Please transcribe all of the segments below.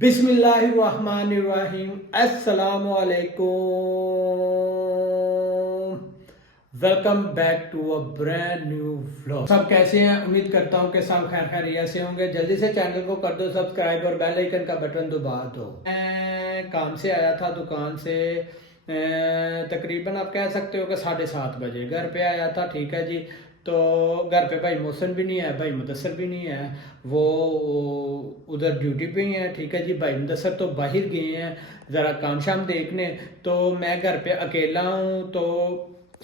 बिस्मिल्लाहिर्रहमानिर्रहीम। अस्सलामुअलैकुम। Welcome back to a brand new vlog. सब कैसे हैं? उम्मीद करता हूं कि सब खैर खैरियत से होंगे। जल्दी से चैनल को कर दो सब्सक्राइब और बेल आइकन का बटन दबा दो। मैं काम से आया था, दुकान से तकरीबन आप कह सकते हो कि 7:30 बजे घर पे आया था। ठीक है जी। तो घर पे भाई मोहसिन भी नहीं है, भाई मुदस्सर भी नहीं है, वो उधर ड्यूटी पे ही है। ठीक है जी। भाई मुदस्सर तो बाहर गए हैं ज़रा काम शाम देखने। तो मैं घर पे अकेला हूँ, तो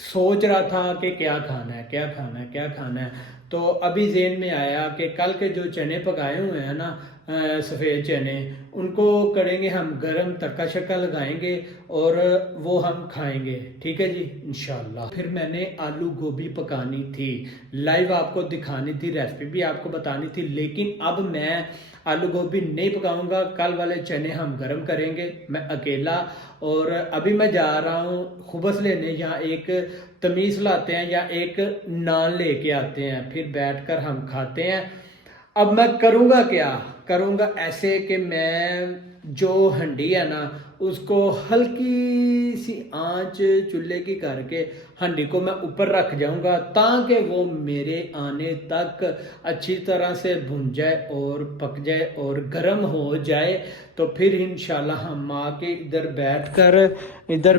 सोच रहा था कि क्या खाना है, क्या खाना है, क्या खाना है। तो अभी जेहन में आया कि कल के जो चने पकाए हुए हैं ना, सफ़ेद चने, उनको करेंगे हम गरम, तड़का शक्का लगाएंगे और वो हम खाएंगे। ठीक है जी, इंशाल्लाह। फिर मैंने आलू गोभी पकानी थी, लाइव आपको दिखानी थी, रेसिपी भी आपको बतानी थी, लेकिन अब मैं आलू गोभी नहीं पकाऊंगा। कल वाले चने हम गरम करेंगे, मैं अकेला। और अभी मैं जा रहा हूँ खुबस लेने, या एक तमीज़ लाते हैं या एक नान लेके आते हैं, फिर बैठकर हम खाते हैं। अब मैं करूँगा क्या, करूँगा ऐसे कि मैं जो हंडी है ना, उसको हल्की सी आंच चूल्हे की करके हंडी को मैं ऊपर रख जाऊंगा, ताकि वो मेरे आने तक अच्छी तरह से भुन जाए और पक जाए और गर्म हो जाए। तो फिर इंशाल्लाह हम आके इधर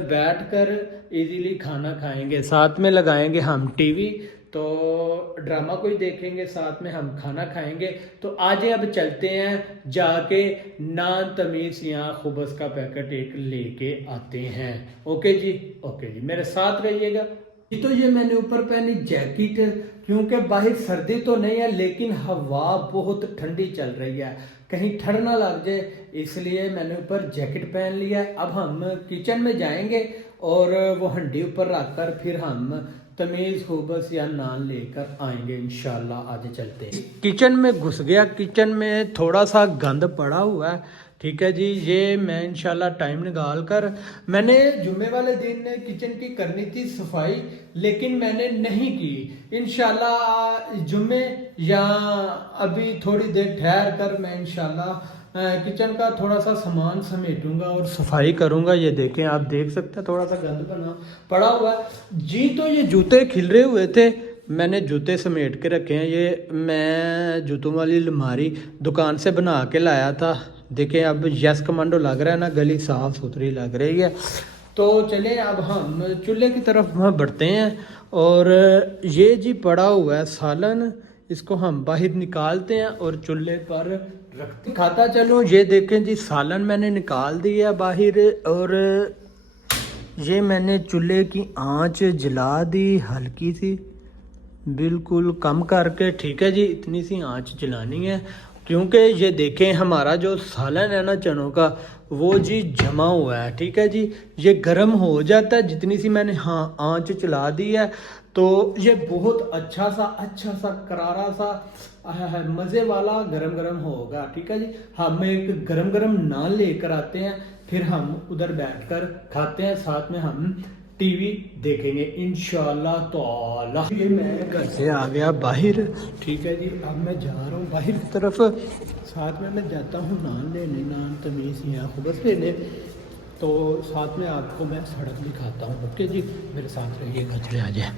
बैठकर इजीली खाना खाएंगे, साथ में लगाएंगे हम टीवी, तो ड्रामा कोई देखेंगे, साथ में हम खाना खाएंगे। तो आज अब चलते हैं, जाके नान तमीज़ या खुबस का पैकेट एक लेके आते हैं। ओके जी, ओके जी, मेरे साथ रहिएगा। तो ये मैंने ऊपर पहनी जैकेट, क्योंकि बाहर सर्दी तो नहीं है लेकिन हवा बहुत ठंडी चल रही है, कहीं ठंड ना लग जाए, इसलिए मैंने ऊपर जैकेट पहन लिया। अब हम किचन में जाएंगे और वो हंडी ऊपर रखकर फिर हम तमीज़ खुबस या नान लेकर आएंगे इंशाल्लाह। आगे चलते हैं। किचन में घुस गया, किचन में थोड़ा सा गंद पड़ा हुआ है। ठीक है जी, ये मैं इंशाल्लाह टाइम निकाल कर, मैंने जुम्मे वाले दिन किचन की करनी थी सफाई, लेकिन मैंने नहीं की। इंशाल्लाह जुम्मे या अभी थोड़ी देर ठहर कर मैं इंशाल्लाह किचन का थोड़ा सा सामान समेटूंगा और सफाई करूंगा। ये देखें, आप देख सकते हैं थोड़ा सा गंद बना पड़ा हुआ है जी। तो ये जूते खिलरे हुए थे, मैंने जूते समेट के रखे हैं। ये मैं जूतों वाली अलमारी दुकान से बना के लाया था। देखें, अब यस कमांडो लग रहा है ना, गली साफ़ सुथरी लग रही है। तो चलें अब हम चूल्हे की तरफ वहाँ बढ़ते हैं। और ये जी पड़ा हुआ है सालन, इसको हम बाहर निकालते हैं और चूल्हे पर रखते खाता चलो। ये देखें जी, सालन मैंने निकाल दिया बाहर, और ये मैंने चूल्हे की आंच जला दी हल्की सी, बिल्कुल कम करके। ठीक है जी, इतनी सी आंच जलानी है, क्योंकि ये देखें हमारा जो सालन है ना चनों का, वो जी जमा हुआ है। ठीक है जी, ये गर्म हो जाता है जितनी सी मैंने आंच चला दी है, तो ये बहुत अच्छा सा करारा सा मज़े वाला गरम गरम होगा। ठीक है जी, हम एक गरम गरम नान लेकर आते हैं, फिर हम उधर बैठकर खाते हैं, साथ में हम टीवी देखेंगे इंशाल्लाह ताला। ये मैं घर से आ गया बाहर। ठीक है जी, अब मैं जा रहा हूँ बाहर की तरफ, साथ में मैं जाता हूँ नान लेने, नान तमीज़ या खुबस लेने, तो साथ में आपको मैं सड़क दिखाता हूँ। ओके जी, मेरे साथ रहिएगा, चले आ जाए।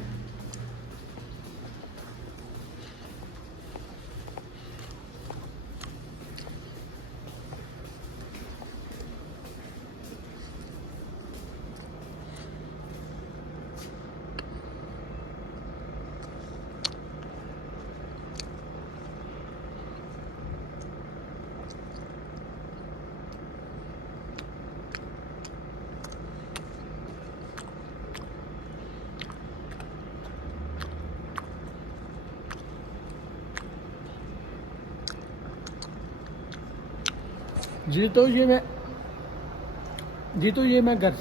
जी तो ये मैं घर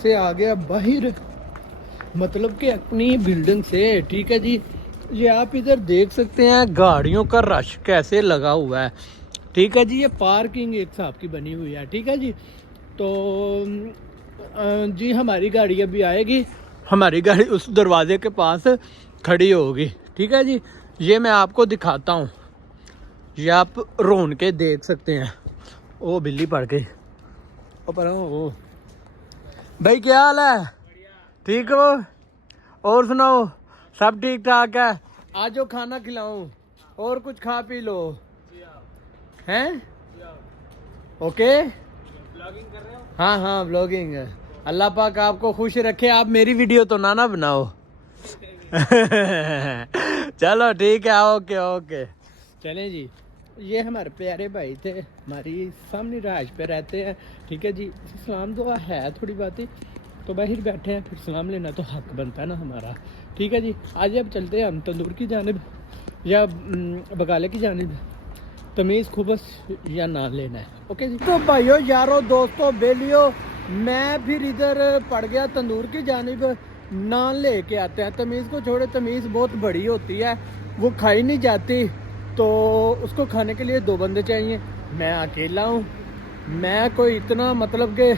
से आ गया बाहर, मतलब कि अपनी बिल्डिंग से। ठीक है जी, ये आप इधर देख सकते हैं गाड़ियों का रश कैसे लगा हुआ है। ठीक है जी, ये पार्किंग एक हिसाब की बनी हुई है। ठीक है जी, तो जी हमारी गाड़ी अभी आएगी, हमारी गाड़ी उस दरवाजे के पास खड़ी होगी। ठीक है जी, ये मैं आपको दिखाता हूँ, ये आप रोन के देख सकते हैं। ओ बिल्ली पड़ गई। ओ पर ओ भाई क्या हाल है? ठीक हो? और सुनाओ सब ठीक ठाक है? आज जो खाना खिलाऊं और कुछ खा पी लो हैं? ओके ब्लॉगिंग कर रहे हो? हाँ हाँ ब्लॉगिंग। अल्लाह पाक आपको खुश रखे। आप मेरी वीडियो तो ना बनाओ। चलो ठीक है ओके ओके। चलें जी। ये हमारे प्यारे भाई थे, हमारी सामने राज पे रहते हैं। ठीक है जी। सलाम दुआ है थोड़ी बातें तो बाहर बैठे हैं, फिर सलाम लेना तो हक बनता है ना हमारा। ठीक है जी। आज अब चलते हैं हम तंदूर की जानिब या बगाले की जानिब। तमीज़ खुबस या नान लेना है। ओके जी। तो भाइयों यारों दोस्तों बेलियो, मैं फिर इधर पड़ गया तंदूर की जानिब। नान लेके आते हैं। तमीज़ को छोड़े, तमीज़ बहुत बड़ी होती है, वो खाई नहीं जाती, तो उसको खाने के लिए 2 बंदे चाहिए। मैं अकेला हूँ, मैं कोई इतना मतलब कि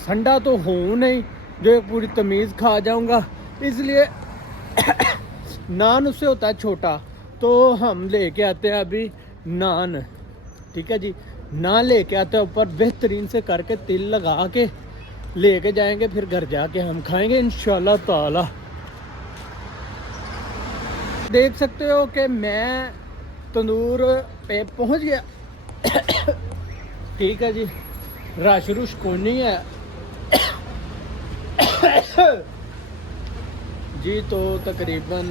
संडा तो हूँ नहीं जो पूरी तमीज़ खा जाऊँगा, इसलिए नान उससे होता है छोटा, तो हम लेके आते हैं अभी नान। ठीक है जी। नान लेके आते हैं, ऊपर बेहतरीन से करके तिल लगा के लेके जाएंगे, फिर घर जाके हम खाएंगे इंशाल्लाह ताला। देख सकते हो कि मैं तंदूर पे पहुंच गया। ठीक है जी। रश रुश को नहीं है जी, तो तकरीबन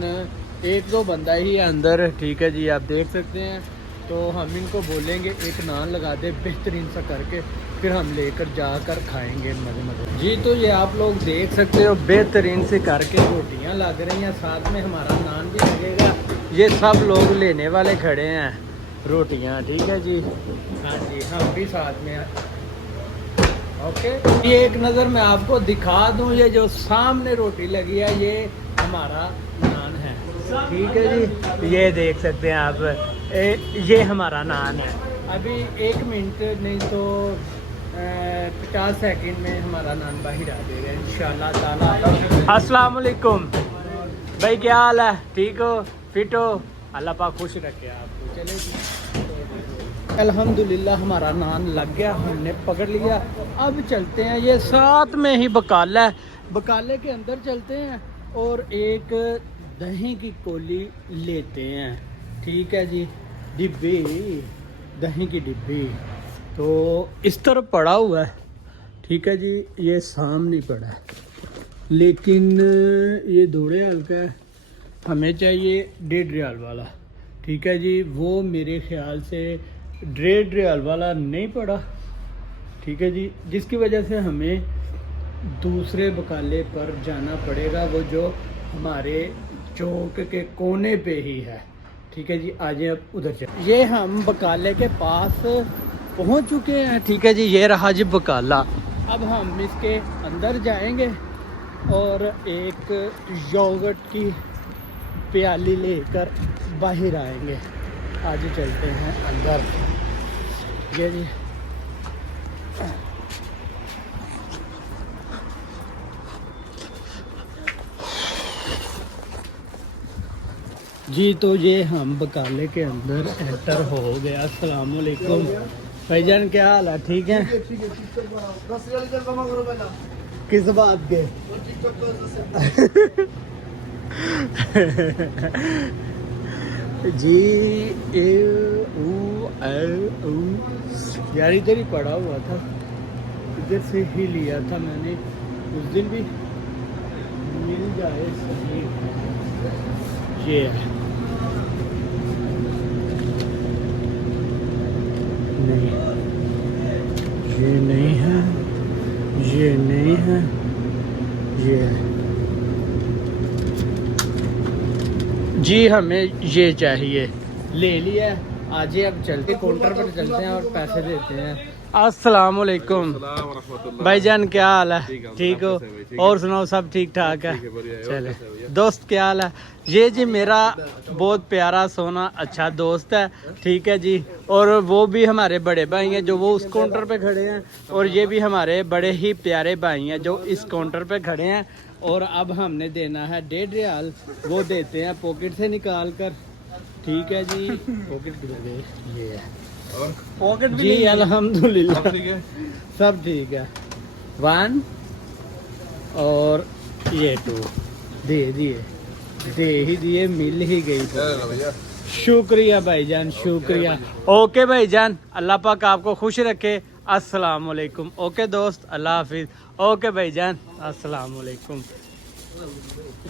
1-2 बंदा ही है अंदर। ठीक है जी, आप देख सकते हैं। तो हम इनको बोलेंगे एक नान लगा दे बेहतरीन सा करके, फिर हम लेकर जाकर खाएंगे मजे मजे जी। तो ये आप लोग देख सकते हो बेहतरीन से करके रोटियां लग रही हैं, साथ में हमारा नान भी लगेगा। ये सब लोग लेने वाले खड़े हैं रोटियां। ठीक है जी। हाँ जी, हम भी साथ में हैं। ओके। ये एक नज़र मैं आपको दिखा दूं, ये जो सामने रोटी लगी है ये हमारा नान है। ठीक है जी। ये देख सकते हैं आप, ये हमारा नान है। अभी 1 मिनट नहीं तो 50 सेकंड में हमारा नान बाहर आ जाएगा इंशाल्लाह ताला। अस्सलाम वालेकुम भाई, क्या हाल है? ठीक हो? फिट हो? अल्लाह पाक खुश रखे आपको। चले जी। अल्हम्दुलिल्लाह हमारा नान लग गया, हमने पकड़ लिया। अब चलते हैं, ये साथ में ही बकाला है, बकाले के अंदर चलते हैं और एक दही की कोली लेते हैं। ठीक है जी। डिब्बी, दही की डिब्बी तो इस तरफ पड़ा हुआ है। ठीक है जी। ये सामने पड़ा है, लेकिन ये थोड़े हल्का है, हमें चाहिए 1.5 रियाल वाला। ठीक है जी। वो मेरे ख्याल से 1.5 रियाल वाला नहीं पड़ा। ठीक है जी। जिसकी वजह से हमें दूसरे बकाले पर जाना पड़ेगा, वो जो हमारे चौक के कोने पे ही है। ठीक है जी। आज अब उधर चल। ये हम बकाले के पास पहुंच चुके हैं। ठीक है जी। ये रहा जी बकाला। अब हम इसके अंदर जाएंगे और एक योगर्ट की प्याली लेकर बाहर आएंगे। आज चलते हैं अंदर। ये जी। जी तो ये हम बकाले के अंदर एंटर हो गया। अस्सलाम वालेकुम भाईजान, क्या हाल है? ठीक है। किस बात के? जी यार इधर ही पड़ा हुआ था, इधर से ही लिया था मैंने उस दिन भी। मिल जाए सही। ये है नहीं, ये नहीं है, ये नहीं है, ये है जी। हमें ये चाहिए, ले लिया। आज अब चलते काउंटर पर चलते हैं और पैसे देते हैं। अस्सलाम वालेकुम भाईजान, क्या हाल है? ठीक हो? और सुनाओ सब ठीक ठाक है? चले दोस्त, क्या हाल है? ये जी मेरा बहुत प्यारा सोना अच्छा दोस्त है। ठीक है जी। और वो भी हमारे बड़े भाई हैं जो वो उस काउंटर पे खड़े हैं, और ये भी हमारे बड़े ही प्यारे भाई हैं जो इस काउंटर पे खड़े हैं। और अब हमने देना है 1.5 रियाल, वो देते हैं पॉकेट से निकाल कर। ठीक है जी। पॉकेट ये है। पॉकेट भी जी नहीं है। अल्हम्दुलिल्लाह सब ठीक है। सब ठीक है। 1 और ये 2 दे ही दिए, मिल ही गई तो। चलो भैया। शुक्रिया भाईजान, शुक्रिया। ओके भाईजान, अल्लाह पाक आपको खुश रखे। अस्सलाम वालेकुम। ओके दोस्त, अल्लाह हाफिज। ओके भाईजान, अस्सलाम वालेकुम।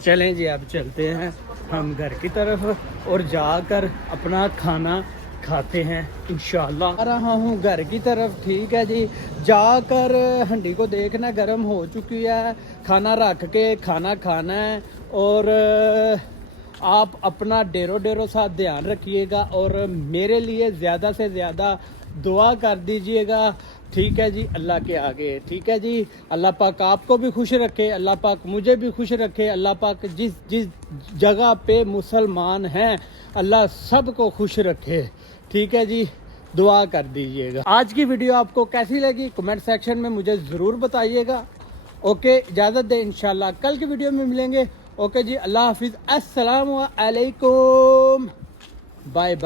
चलें जी, अब चलते हैं हम घर की तरफ और जाकर अपना खाना खाते हैं इंशाल्लाह। आ रहा हूँ घर की तरफ, ठीक है जी। जाकर हंडी को देखना गर्म हो चुकी है, खाना रख के खाना खाना है। और आप अपना डेरो साथ ध्यान रखिएगा और मेरे लिए ज़्यादा से ज़्यादा दुआ कर दीजिएगा, ठीक है जी, अल्लाह के आगे, ठीक है जी। अल्लाह पाक आपको भी खुश रखे, अल्लाह पाक मुझे भी खुश रखे। अल्लाह पाक जिस जिस जगह पे मुसलमान हैं, अल्लाह सबको खुश रखे, ठीक है जी। दुआ कर दीजिएगा। आज की वीडियो आपको कैसी लगी कमेंट सेक्शन में मुझे ज़रूर बताइएगा। ओके, इजाज़त दे, इंशाल्लाह कल की वीडियो में मिलेंगे। ओके जी, अल्लाह हाफिज़, अस्सलाम वालेकुम, बाय बाय।